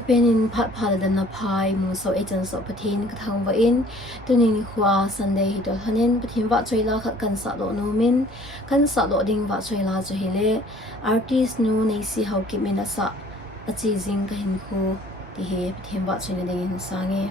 penin phat phaladan na phai mu so agent so pathin kathang wa in tuning khwa sunday hi dol hanin pathim wa choila khat kan sa do no min kan sa do ding wa choila cho hele artist nu Neishy Haokip min asa achi jing kahinkho ti he pathim wa choina ding in sange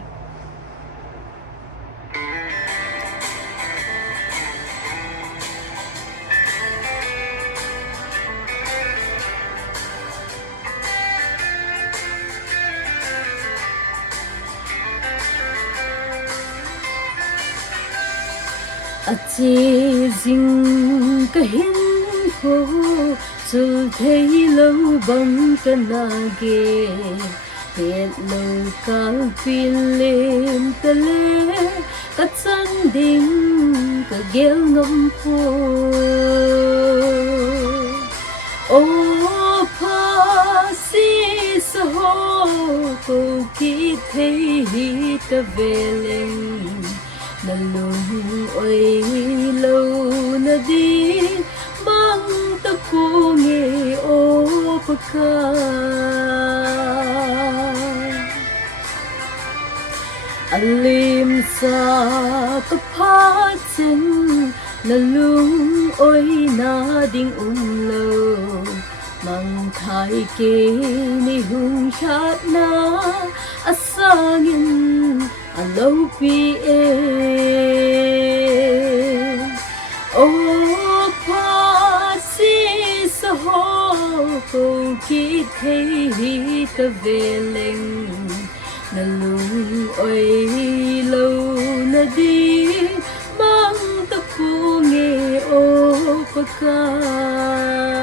achi jing kahinkho chul theilou bang kana ge hetlou kal pilim tale ka chan ding ka gel ngam po o pha si sa ho koukit thei hita leng na lung oi lâu na đi mang ponge o Pakai Alemsa kaphat cheng na lung oina ding umlou mangthai ke ni hunglhat na asang loupi Phat koukit thei hita leng na lung lâu na đi mang ponge o Pakai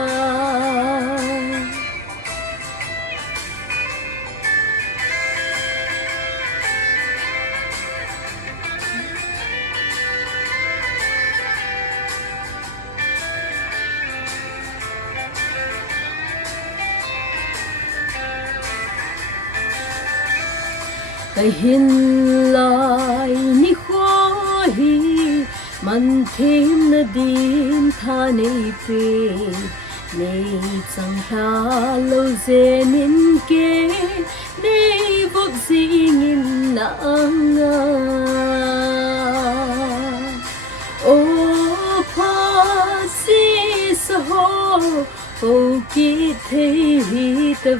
hinlai nikho hi manthem na din tha neipen changlha lo zenin ke nei bok zingin na anga o pha sa ho koukit thei hita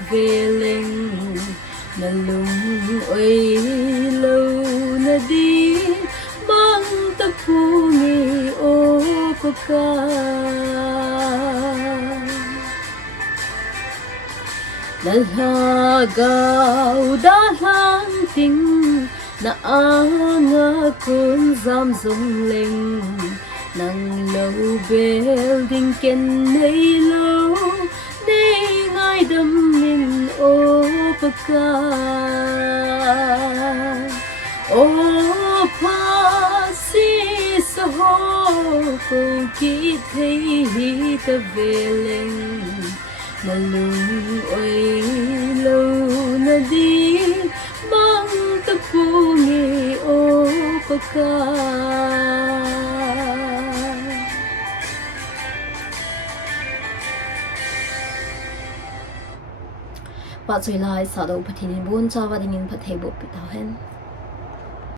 leng na lung oi lâu na đi mang ponge o Pakai na lagaw da lang ting na anga kun zam zong leng nang lâu building ken hetlou nei ngai dam min o Pakai o pha sa ho koukit thei hita leng na lung oi lâu na đi mang ponge o Pakai ba choilai sa do pathin bun chawa ding in phat thei bo pi tau hen